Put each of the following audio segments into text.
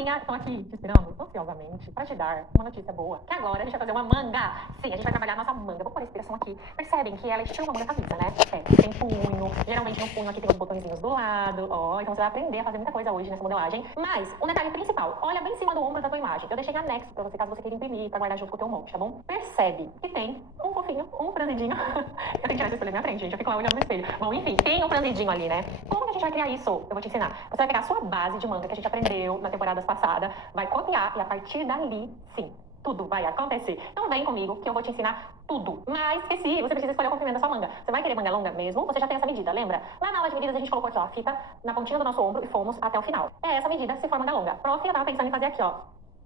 Manguinha, tô aqui te esperando ansiosamente para te dar uma notícia boa. Que agora a gente vai fazer uma manga. Sim, a gente vai trabalhar a nossa manga. Vou pôr a inspiração aqui. Percebem que ela é estilo uma manga camisa, né? É, tem punho. Geralmente no punho aqui tem os botõezinhos do lado. Ó, então você vai aprender a fazer muita coisa hoje nessa modelagem. Mas, um detalhe principal. Olha bem em cima do ombro da tua imagem. Eu deixei anexo pra você, caso você queira imprimir, pra guardar junto com o teu monte, tá bom? Percebe que tem um fofinho, um franzidinho. Eu tenho que tirar esse espelho da minha frente, gente. Eu fico lá olhando no espelho. Bom, enfim, tem um franzidinho ali, né? Como que a gente vai criar isso? Eu vou te ensinar. Você vai pegar a sua base de manga que a gente aprendeu na temporada passada, vai copiar e a partir dali, sim, tudo vai acontecer. Então vem comigo que eu vou te ensinar tudo. Mas esqueci, você precisa escolher o comprimento da sua manga. Você vai querer manga longa mesmo? Você já tem essa medida, lembra? Lá na aula de medidas a gente colocou aqui, ó, a fita na pontinha do nosso ombro e fomos até o final. É essa medida se for manga longa. Prof, eu tava pensando em fazer aqui, ó.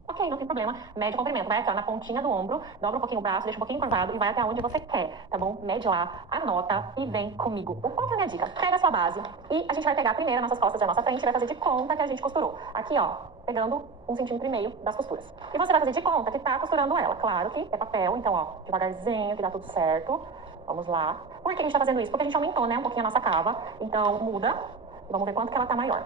Ok, não tem problema. Mede o comprimento. Vai aqui, ó, na pontinha do ombro, dobra um pouquinho o braço, deixa um pouquinho curvado e vai até onde você quer, tá bom? Mede lá, anota e vem comigo. Qual que é a minha dica? Pega a sua base e a gente vai pegar primeiro nossas costas e a nossa frente e vai fazer de conta que a gente costurou. Aqui, ó, pegando 1,5 cm das costuras. E você vai fazer de conta que tá costurando ela. Claro que é papel, então, ó, devagarzinho, que dá tudo certo. Vamos lá. Por que a gente tá fazendo isso? Porque a gente aumentou, né, um pouquinho a nossa cava. Então, muda. Vamos ver quanto que ela tá maior.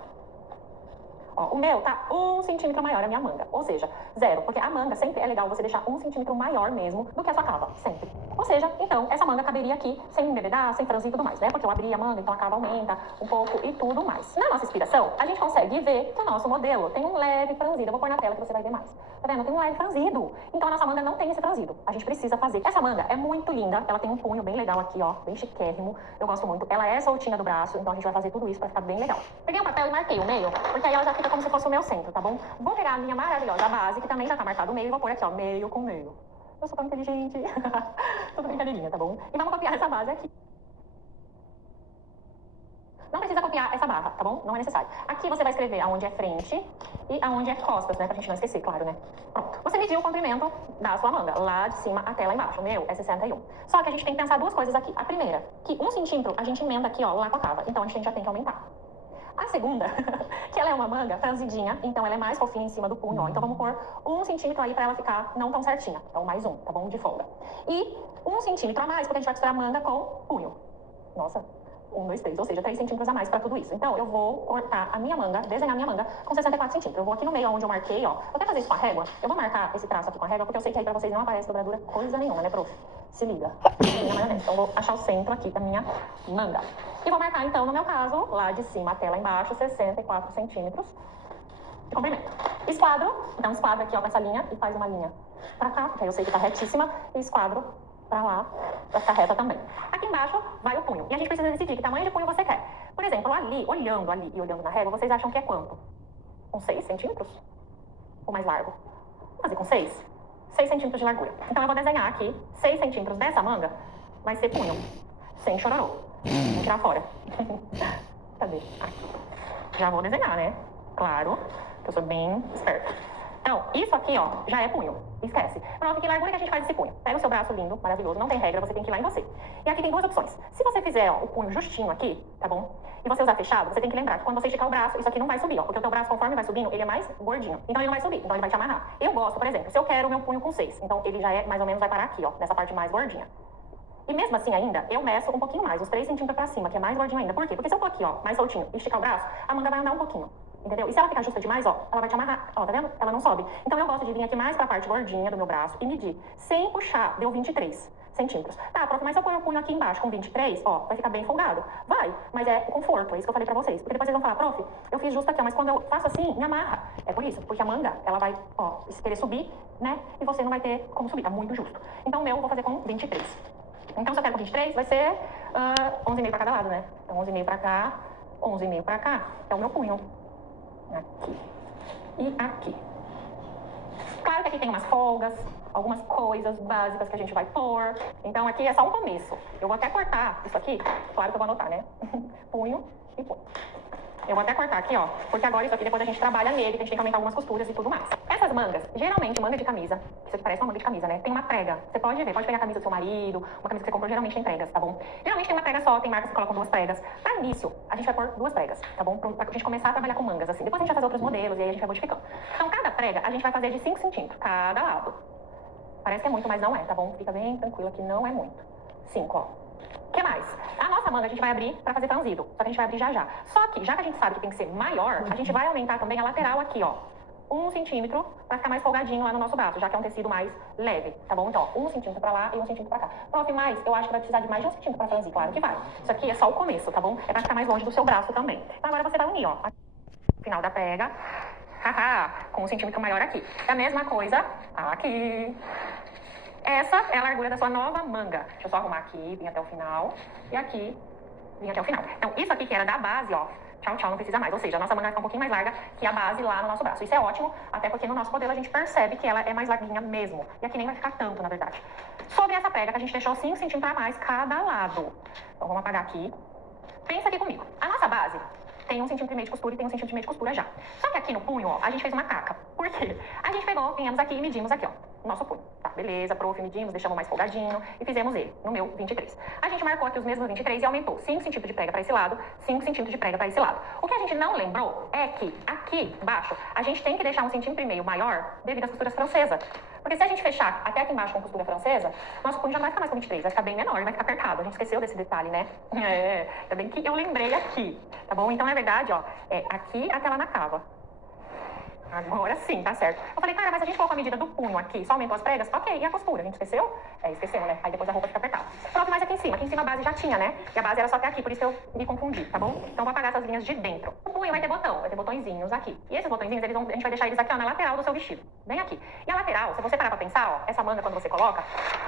Ó, o meu tá 1 cm maior a minha manga, ou seja, 0, porque a manga sempre é legal você deixar 1 cm maior mesmo do que a sua cava, sempre. Ou seja, então, essa manga caberia aqui sem embebedar, sem franzir e tudo mais, né? Porque eu abri a manga, então a cava aumenta um pouco e tudo mais. Na nossa inspiração, a gente consegue ver que o nosso modelo tem um leve franzido. Eu vou pôr na tela que você vai ver mais. Tá vendo? Tem um leve franzido. Então a nossa manga não tem esse franzido. A gente precisa fazer. Essa manga é muito linda, ela tem um punho bem legal aqui, ó, bem chiquérrimo. Eu gosto muito. Ela é soltinha do braço, então a gente vai fazer tudo isso pra ficar bem legal. Peguei um papel e marquei o meio, porque aí ela já fica como se fosse o meu centro, tá bom? Vou pegar a minha maravilhosa base, que também já tá marcado o meio, e vou pôr aqui, ó, meio com meio. Eu sou tão inteligente. Tudo brincadeirinha, tá bom? E vamos copiar essa base aqui. Não precisa copiar essa barra, tá bom? Não é necessário. Aqui você vai escrever aonde é frente e aonde é costas, né? Pra gente não esquecer, claro, né? Pronto. Você mediu o comprimento da sua manga, lá de cima até lá embaixo. O meu é 61. Só que a gente tem que pensar duas coisas aqui. A primeira, que 1 cm a gente emenda aqui, ó, lá com a cava. Então a gente já tem que aumentar. A segunda, que ela é uma manga franzidinha, então ela é mais fofinha em cima do punho, ó. Então vamos pôr 1 cm aí pra ela ficar não tão certinha. Então mais um, tá bom? De folga. E 1 cm a mais, porque a gente vai costurar a manga com punho. Nossa. 1, 2, 3, ou seja, 3 centímetros a mais para tudo isso. Então, eu vou cortar a minha manga, desenhar a minha manga com 64 centímetros. Eu vou aqui no meio onde eu marquei, ó. Vou até fazer isso com a régua. Eu vou marcar esse traço aqui com a régua, porque eu sei que aí pra vocês não aparece dobradura coisa nenhuma, né, prof? Se liga. Então, eu vou achar o centro aqui da minha manga. E vou marcar, então, no meu caso, lá de cima até lá embaixo, 64 centímetros de comprimento. Esquadro. Então, esquadro aqui, ó, nessa linha e faz uma linha pra cá, porque aí eu sei que tá retíssima. E esquadro pra lá, pra ficar reta também. Aqui embaixo vai o punho. E a gente precisa decidir que tamanho de punho você quer. Por exemplo, ali, olhando ali e olhando na régua, vocês acham que é quanto? Com 6 centímetros? Ou mais largo? Vou fazer com 6? 6 centímetros de largura. Então eu vou desenhar aqui 6 centímetros dessa manga. Vai ser punho. Sem chororô. Vou tirar fora. Cadê? Aqui. Já vou desenhar, né? Claro, que eu sou bem esperta. Então, isso aqui, ó, já é punho. Esquece. Pronto, que largura que a gente faz esse punho? Pega o seu braço lindo, maravilhoso, não tem regra, você tem que ir lá em você. E aqui tem duas opções. Se você fizer, ó, o punho justinho aqui, tá bom? E você usar fechado, você tem que lembrar que quando você esticar o braço, isso aqui não vai subir, ó. Porque o teu braço, conforme vai subindo, ele é mais gordinho. Então ele não vai subir, então ele vai te amarrar. Eu gosto, por exemplo, se eu quero o meu punho com 6, então ele já é, mais ou menos, vai parar aqui, ó, nessa parte mais gordinha. E mesmo assim ainda, eu meço um pouquinho mais, uns 3 centímetros pra cima, que é mais gordinho ainda. Por quê? Porque se eu tô aqui, ó, mais soltinho, e esticar o braço, a manga vai andar um pouquinho. Entendeu? E se ela ficar justa demais, ó, ela vai te amarrar. Ó, tá vendo? Ela não sobe. Então eu gosto de vir aqui mais pra parte gordinha do meu braço e medir. Sem puxar, deu 23 centímetros. Tá, prof, mas se eu pôr o punho aqui embaixo com 23, ó, vai ficar bem folgado. Vai, mas é o conforto, é isso que eu falei pra vocês. Porque depois vocês vão falar, prof, eu fiz justo aqui, ó, mas quando eu faço assim, me amarra. É por isso, porque a manga, ela vai, ó, se querer subir, né? E você não vai ter como subir, tá muito justo. Então o meu eu vou fazer com 23. Então se eu quero com 23, vai ser 11,5 pra cada lado, né? Então 11,5 pra cá, 11,5 pra cá, é o meu punho. Aqui e aqui. Claro que aqui tem umas folgas, algumas coisas básicas que a gente vai pôr. Então aqui é só um começo. Eu vou até cortar isso aqui. Claro que eu vou anotar, né? Punho e punho. Eu vou até cortar aqui, ó, porque agora isso aqui depois a gente trabalha nele, que a gente tem que aumentar algumas costuras e tudo mais. Essas mangas, geralmente manga de camisa, isso aqui parece uma manga de camisa, né? Tem uma prega. Você pode ver, pode pegar a camisa do seu marido, uma camisa que você comprou, geralmente tem pregas, tá bom? Geralmente tem uma prega só, tem marcas que colocam 2 pregas. Pra início, a gente vai pôr 2 pregas, tá bom? Pra gente começar a trabalhar com mangas, assim. Depois a gente vai fazer outros modelos e aí a gente vai modificando. Então cada prega a gente vai fazer de 5 centímetros, cada lado. Parece que é muito, mas não é, tá bom? Fica bem tranquilo que não é muito. 5, ó. O que mais? A nossa manga a gente vai abrir pra fazer franzido. Só que a gente vai abrir já já. Só que, já que a gente sabe que tem que ser maior, a gente vai aumentar também a lateral aqui, ó. 1 centímetro pra ficar mais folgadinho lá no nosso braço, já que é um tecido mais leve, tá bom? Então, ó, 1 centímetro pra lá e 1 centímetro pra cá. Prof, mais, eu acho que vai precisar de mais de 1 centímetro pra franzir, claro que vai. Isso aqui é só o começo, tá bom? É pra ficar mais longe do seu braço também. Então agora você vai unir, ó, final da prega, haha, com 1 centímetro maior aqui. É a mesma coisa aqui. Essa é a largura da sua nova manga. Deixa eu só arrumar aqui, vir até o final. E aqui, vir até o final. Então, isso aqui que era da base, ó. Tchau, tchau, não precisa mais. Ou seja, a nossa manga vai ficar um pouquinho mais larga que a base lá no nosso braço. Isso é ótimo, até porque no nosso modelo a gente percebe que ela é mais larguinha mesmo. E aqui nem vai ficar tanto, na verdade. Sobre essa prega, que a gente deixou 5 centímetros a mais cada lado. Então, vamos apagar aqui. Pensa aqui comigo. A nossa base tem 1 centímetro e meio de costura e tem 1 centímetro e meio de costura já. Só que aqui no punho, ó, a gente fez uma caca. Por quê? A gente pegou, viemos aqui e medimos aqui, ó, o nosso punho. Tá, beleza, prof, medimos, deixamos mais folgadinho e fizemos ele, no meu 23. A gente marcou aqui os mesmos 23 e aumentou 5 centímetros de prega para esse lado, 5 centímetros de prega para esse lado. O que a gente não lembrou é que aqui embaixo a gente tem que deixar 1 centímetro e meio maior devido às costuras francesas. Porque se a gente fechar até aqui embaixo com costura francesa, nosso punho já não vai ficar mais com 23, vai ficar bem menor, vai ficar apertado. A gente esqueceu desse detalhe, né? É bem que eu lembrei aqui, tá bom? Então, na verdade, ó, é aqui até lá na cava. Agora sim, tá certo. Eu falei, cara, mas a gente colocou a medida do punho aqui, só aumentou as pregas? Ok, e a costura? A gente esqueceu? Esquecemos, né? Aí depois a roupa fica apertada. Pronto, mais aqui em cima a base já tinha, né? E a base era só até aqui, por isso que eu me confundi, tá bom? Então vou apagar essas linhas de dentro. O punho vai ter botão, vai ter botõezinhos aqui. E esses botõezinhos, a gente vai deixar eles aqui, ó, na lateral do seu vestido. Bem aqui. E a lateral, se você parar pra pensar, ó, essa manga quando você coloca,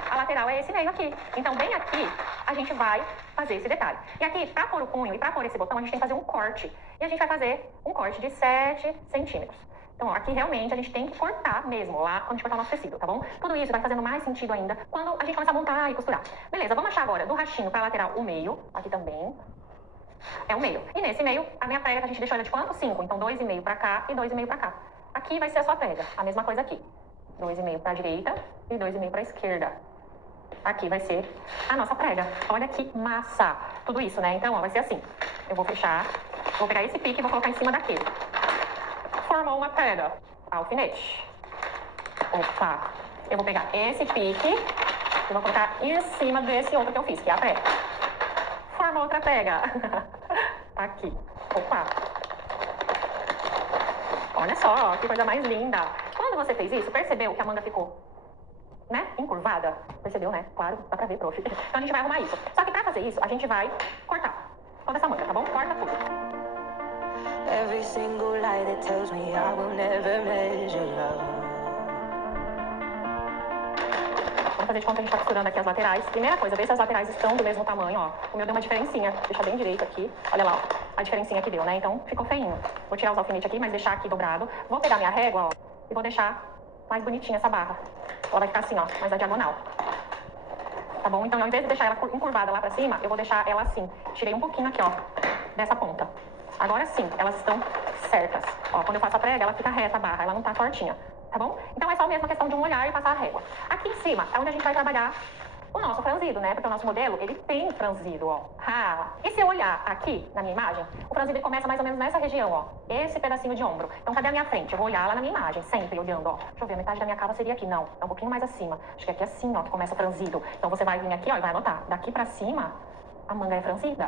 a lateral é esse meio aqui. Então bem aqui, a gente vai fazer esse detalhe. E aqui, pra pôr o punho e pra pôr esse botão, a gente tem que fazer um corte. E a gente vai fazer um corte de 7 centímetros. Então, ó, aqui realmente a gente tem que cortar mesmo, lá quando a gente cortar o nosso tecido, tá bom? Tudo isso vai fazendo mais sentido ainda quando a gente começa a montar e costurar. Beleza, vamos achar agora do rachinho pra lateral o meio, aqui também. É o meio. E nesse meio, a minha prega que a gente deixou ela de quanto? 5. Então, 2,5 pra cá e 2,5 pra cá. Aqui vai ser a sua prega. A mesma coisa aqui. 2,5 pra direita e 2,5 pra esquerda. Aqui vai ser a nossa prega. Olha que massa. Tudo isso, né? Então, ó, vai ser assim. Eu vou fechar, vou pegar esse pique e vou colocar em cima daquele. Formou uma prega. Alfinete. Opa. Eu vou pegar esse pique e vou colocar em cima desse outro que eu fiz, que é a prega. Formou outra prega. Aqui. Opa. Olha só, que coisa mais linda. Quando você fez isso, percebeu que a manga ficou, né, encurvada? Percebeu, né? Claro, dá pra ver, prof. Então a gente vai arrumar isso. Só que pra fazer isso, a gente vai cortar toda essa manga, tá bom? Corta tudo. Every single lie that tells me I will never measure love. Vamos fazer de conta que a gente tá costurando aqui as laterais. Primeira coisa, ver se as laterais estão do mesmo tamanho, ó. O meu deu uma diferencinha. Deixa bem direito aqui. Olha lá, ó. A diferencinha que deu, né? Então, ficou feinho. Vou tirar os alfinetes aqui, mas deixar aqui dobrado. Vou pegar minha régua, ó, e vou deixar mais bonitinha essa barra. Ela vai ficar assim, ó, mais na diagonal. Tá bom? Então, ao invés de deixar ela encurvada lá pra cima, eu vou deixar ela assim. Tirei um pouquinho aqui, ó, dessa ponta. Agora sim, elas estão certas. Ó, quando eu faço a prega, ela fica reta a barra, ela não tá tortinha, tá bom? Então é só mesmo a questão de um olhar e passar a régua. Aqui em cima é onde a gente vai trabalhar o nosso franzido, né? Porque o nosso modelo, ele tem franzido, ó. E se eu olhar aqui na minha imagem, o franzido ele começa mais ou menos nessa região, ó. Esse pedacinho de ombro. Então cadê a minha frente? Eu vou olhar lá na minha imagem, sempre olhando, ó. Deixa eu ver, a metade da minha cava seria aqui. Não, é um pouquinho mais acima. Acho que é aqui assim, ó, que começa o franzido. Então você vai vir aqui, ó, e vai anotar. Daqui pra cima, a manga é franzida.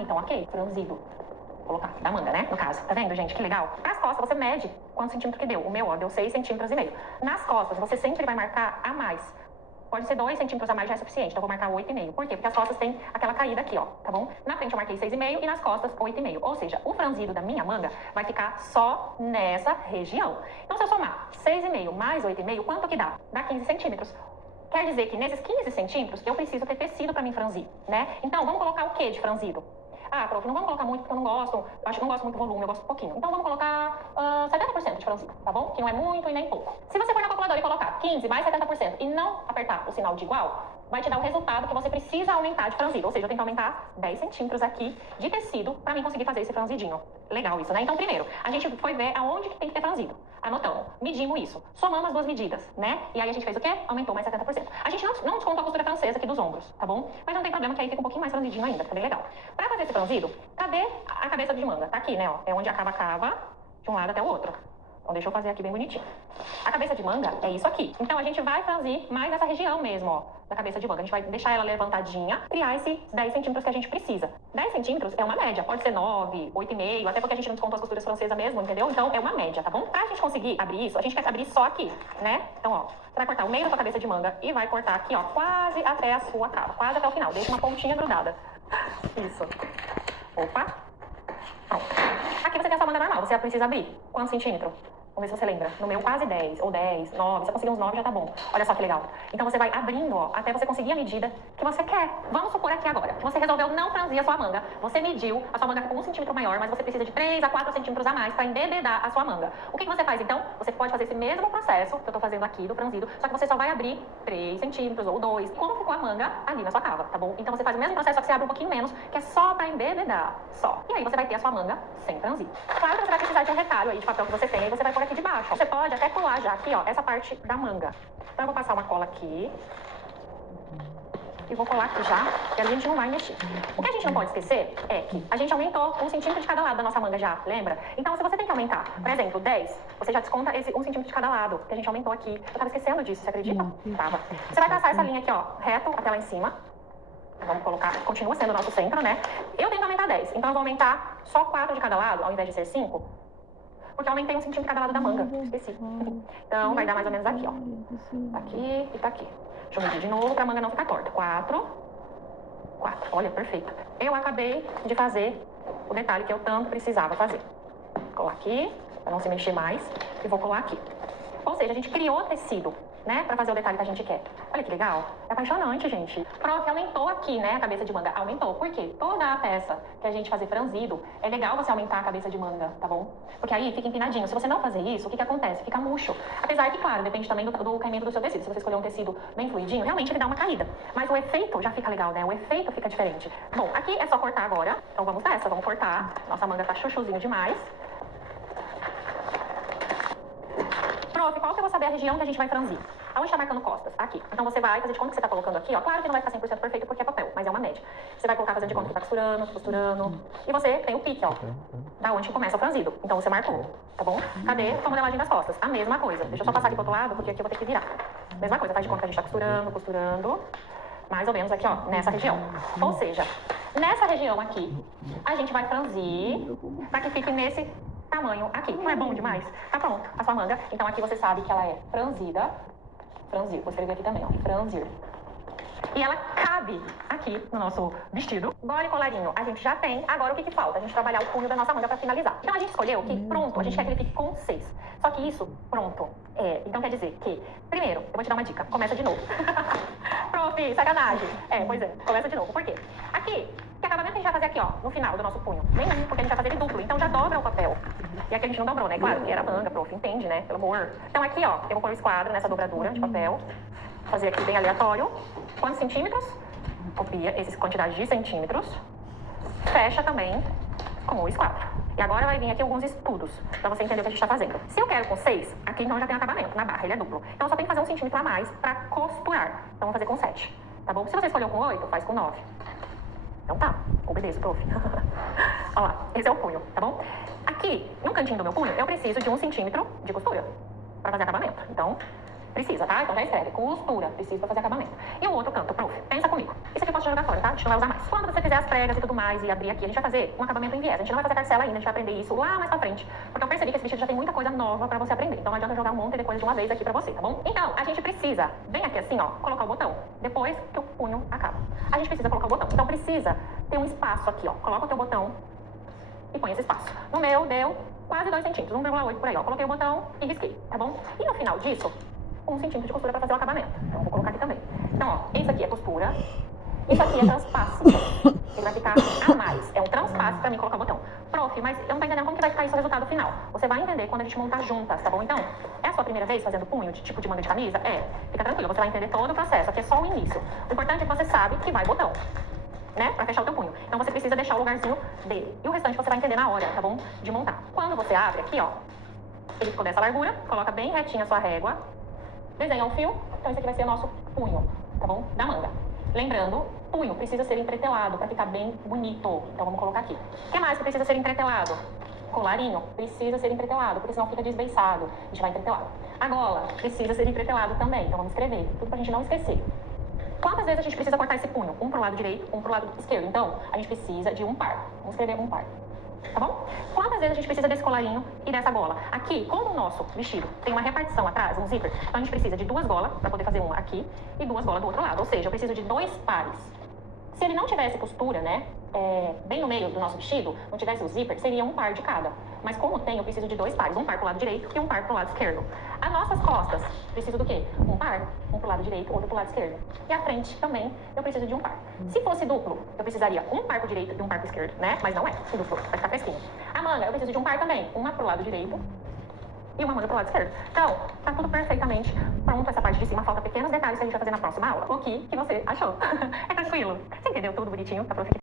Então ok, franzido. Vou colocar da manga, né? No caso. Tá vendo, gente? Que legal. Nas costas, você mede quantos centímetros que deu. O meu, ó, deu 6,5 centímetros. Nas costas, você sempre vai marcar a mais. Pode ser 2 centímetros a mais já é suficiente. Então, eu vou marcar 8,5. Por quê? Porque as costas têm aquela caída aqui, ó. Tá bom? Na frente, eu marquei 6,5 e nas costas, 8,5. Ou seja, o franzido da minha manga vai ficar só nessa região. Então, se eu somar 6,5 mais 8,5, quanto que dá? Dá 15 centímetros. Quer dizer que nesses 15 centímetros, eu preciso ter tecido pra mim franzir, né? Então, vamos colocar o que de franzido? Prof, não vamos colocar muito porque eu não gosto, eu acho que não gosto muito do volume, eu gosto um pouquinho. Então vamos colocar 70% de franzino, tá bom? Que não é muito e nem pouco. Se você for na calculadora e colocar 15 mais 70% e não apertar o sinal de igual, vai te dar o resultado que você precisa aumentar de franzido. Ou seja, eu tenho que aumentar 10 centímetros aqui de tecido pra mim conseguir fazer esse franzidinho. Legal isso, né? Então primeiro, a gente foi ver aonde que tem que ter franzido. Anotamos, medimos isso, somamos as duas medidas, né? E aí a gente fez o quê? Aumentou mais 70%. A gente não descontou a costura francesa aqui dos ombros, tá bom? Mas não tem problema que aí fica um pouquinho mais franzidinho ainda, fica bem legal. Pra fazer esse franzido, cadê a cabeça de manga? Tá aqui, né, ó. É onde acaba a cava, de um lado até o outro. Então deixa eu fazer aqui bem bonitinho. A cabeça de manga é isso aqui. Então a gente vai franzir mais essa região mesmo, ó, da cabeça de manga. A gente vai deixar ela levantadinha, criar esses 10 centímetros que a gente precisa. 10 centímetros é uma média, pode ser 9, 8,5, até porque a gente não descontou as costuras francesas mesmo, entendeu? Então é uma média, tá bom? Pra gente conseguir abrir isso, a gente quer abrir só aqui, né? Então, ó, você vai cortar o meio da sua cabeça de manga e vai cortar aqui, ó, quase até a sua trava, quase até o final. Deixa uma pontinha grudada. Isso. Opa. Pronto. Aqui você tem a sua manga normal, você precisa abrir. Quantos centímetros? Vamos ver se você lembra. No meu, quase 10, ou 10, 9. Se você conseguir uns 9, já tá bom. Olha só que legal. Então você vai abrindo, ó, até você conseguir a medida que você quer. Vamos supor aqui agora que você resolveu não franzir a sua manga. Você mediu, a sua manga ficou 1 centímetro maior, mas você precisa de 3 a 4 centímetros a mais pra embebedar a sua manga. O que você faz, então? Você pode fazer esse mesmo processo que eu tô fazendo aqui, do franzido, só que você só vai abrir 3 centímetros ou 2. Como ficou a manga ali na sua cava, tá bom? Então você faz o mesmo processo, só que você abre um pouquinho menos, que é só pra embebedar, só. E aí você vai ter a sua manga sem franzir. Claro que você vai precisar de um retalho aí de papel que você tem, aí você vai pôr aqui de baixo, ó. Você pode até colar já aqui, ó, essa parte da manga. Então eu vou passar uma cola aqui. E vou colar aqui já, e a gente não vai mexer. O que a gente não pode esquecer é que a gente aumentou 1 centímetro de cada lado da nossa manga já, lembra? Então se você tem que aumentar, por exemplo, 10, você já desconta esse 1 centímetro de cada lado, que a gente aumentou aqui. Eu tava esquecendo disso, você acredita? Tava. Você vai traçar essa linha aqui, ó, reto até lá em cima. Vamos colocar, continua sendo o nosso centro, né? Eu tenho que aumentar 10, então eu vou aumentar só 4 de cada lado, ao invés de ser 5. Porque eu aumentei 1 centímetro de cada lado da manga. Esqueci. Então vai dar mais ou menos aqui, ó. Tá aqui e tá aqui. Deixa eu medir de novo pra manga não ficar torta. 4. Olha, perfeito. Eu acabei de fazer o detalhe que eu tanto precisava fazer. Vou colar aqui, pra não se mexer mais. E vou colar aqui. Ou seja, a gente criou tecido, né? Pra fazer o detalhe que a gente quer. Olha que legal. É apaixonante, gente. Prof, aumentou aqui, né? A cabeça de manga. Aumentou. Por quê? Toda a peça que a gente fazer franzido, é legal você aumentar a cabeça de manga, tá bom? Porque aí fica empinadinho. Se você não fazer isso, o que acontece? Fica murcho. Apesar que, claro, depende também do caimento do seu tecido. Se você escolher um tecido bem fluidinho, realmente ele dá uma caída. Mas o efeito já fica legal, né? O efeito fica diferente. Bom, aqui é só cortar agora. Então vamos nessa, vamos cortar. Nossa manga tá chuchuzinho demais. Prof, qual que eu vou saber a região que a gente vai franzir? Aonde tá marcando costas? Aqui. Então você vai fazer de conta que você tá colocando aqui, ó. Claro que não vai ficar 100% perfeito porque é papel, mas é uma média. Você vai colocar fazendo de conta que tá costurando. E você tem o pique, ó. Da onde que começa o franzido. Então você marcou, tá bom? Cadê a modelagem das costas? A mesma coisa. Deixa eu só passar aqui pro outro lado, porque aqui eu vou ter que virar. Mesma coisa, faz de conta que a gente tá costurando. Mais ou menos aqui, ó, nessa região. Ou seja, nessa região aqui, a gente vai franzir pra que fique nesse tamanho aqui. Não é bom demais? Tá pronto, a sua manga. Então aqui você sabe que ela é franzida. Franzir, vou escrever aqui também, ó. Franzir. E ela cabe aqui no nosso vestido. Gola e colarinho a gente já tem. Agora o que falta? A gente trabalhar o punho da nossa manga pra finalizar. Então a gente escolheu que pronto, a gente quer que ele fique com 6. Só que isso, pronto, então quer dizer que, primeiro, eu vou te dar uma dica. Começa de novo. Prof, sacanagem. Pois é, começa de novo. Por quê? Aqui, que acabamento a gente vai fazer aqui, ó, no final do nosso punho? Nenhum, porque a gente vai fazer ele duplo. Então já dobra o papel. E aqui a gente não dobrou, né? Claro, que era manga, prof, entende, né? Pelo amor. Então aqui, ó, eu vou pôr o esquadro nessa dobradura de papel. Fazer aqui bem aleatório. Quantos centímetros? Copia essa quantidade de centímetros. Fecha também com o esquadro. E agora vai vir aqui alguns estudos, pra você entender o que a gente tá fazendo. Se eu quero com 6, aqui então já tem acabamento na barra, ele é duplo. Então eu só tenho que fazer 1 centímetro a mais pra costurar. Então vou fazer com 7, tá bom? Se você escolheu com 8, faz com 9. Então tá, obedeço, prof. Olha lá, esse é o punho, tá bom? Aqui, no cantinho do meu punho, eu preciso de 1 centímetro de costura pra fazer acabamento. Então, precisa, tá? Então já escreve, costura, precisa pra fazer acabamento. E o outro canto, prof, pensa comigo. Isso aqui eu posso jogar fora, tá? A gente não vai usar mais. Quando você fizer as pregas e tudo mais e abrir aqui, a gente vai fazer um acabamento em viés. A gente não vai fazer carcela ainda, a gente vai aprender isso lá mais pra frente. Porque eu percebi que esse vestido já tem muita coisa nova pra você aprender. Então não adianta jogar um monte de coisa de uma vez aqui pra você, tá bom? Então, a gente precisa, bem aqui assim, ó, colocar o botão. Depois que o punho acaba. A gente precisa colocar o botão. Então precisa ter um espaço aqui, ó. Coloca o teu botão e põe esse espaço. No meu, deu quase 2 centímetros, 1,8 por aí, ó. Coloquei o botão e risquei, tá bom? E no final disso, 1 centímetro de costura para fazer o acabamento. Então, vou colocar aqui também. Então, ó, esse aqui é costura. Isso aqui é transpasse. Ele vai ficar a mais. É um transpasse para mim colocar o botão. Prof, mas eu não tô entendendo como que vai ficar isso o resultado final. Você vai entender quando a gente montar juntas, tá bom? Então, é a sua primeira vez fazendo punho de tipo de manga de camisa? Fica tranquilo, você vai entender todo o processo. Aqui é só o início. O importante é que você sabe que vai botão, né? Pra fechar o teu punho. Então, você precisa deixar o lugarzinho dele. E o restante você vai entender na hora, tá bom? De montar. Quando você abre aqui, ó, ele ficou dessa largura, coloca bem retinha a sua régua. Desenha um fio, então esse aqui vai ser o nosso punho, tá bom? Da manga. Lembrando, punho precisa ser entretelado para ficar bem bonito. Então vamos colocar aqui. O que mais que precisa ser entretelado? colarinho precisa ser entretelado, porque senão fica desbeiçado. A gente vai entretelar. A gola precisa ser entretelado também, então vamos escrever, tudo pra gente não esquecer. Quantas vezes a gente precisa cortar esse punho? Um pro lado direito, um pro lado esquerdo. Então, a gente precisa de um par. Vamos escrever um par. Tá bom? Quantas vezes a gente precisa desse colarinho e dessa gola? Aqui, como o nosso vestido tem uma repartição atrás, um zíper, então a gente precisa de 2 golas para poder fazer uma aqui e 2 golas do outro lado. Ou seja, eu preciso de 2 pares. Se ele não tivesse costura, né, bem no meio do nosso vestido, não tivesse o zíper, seria um par de cada. Mas como tem, eu preciso de 2 pares, um par pro lado direito e um par pro lado esquerdo. As nossas costas, preciso do quê? Um par, um pro lado direito, outro pro lado esquerdo. E a frente também, eu preciso de um par. Se fosse duplo, eu precisaria um par pro direito e um par pro esquerdo, né? Mas não é duplo, vai ficar fresquinho. A manga, eu preciso de um par também, uma pro lado direito e uma manga pro lado esquerdo. Então, tá tudo perfeitamente pronto essa parte de cima. Falta pequenos detalhes que a gente vai fazer na próxima aula. O que você achou? É tranquilo? Você entendeu tudo bonitinho? Tá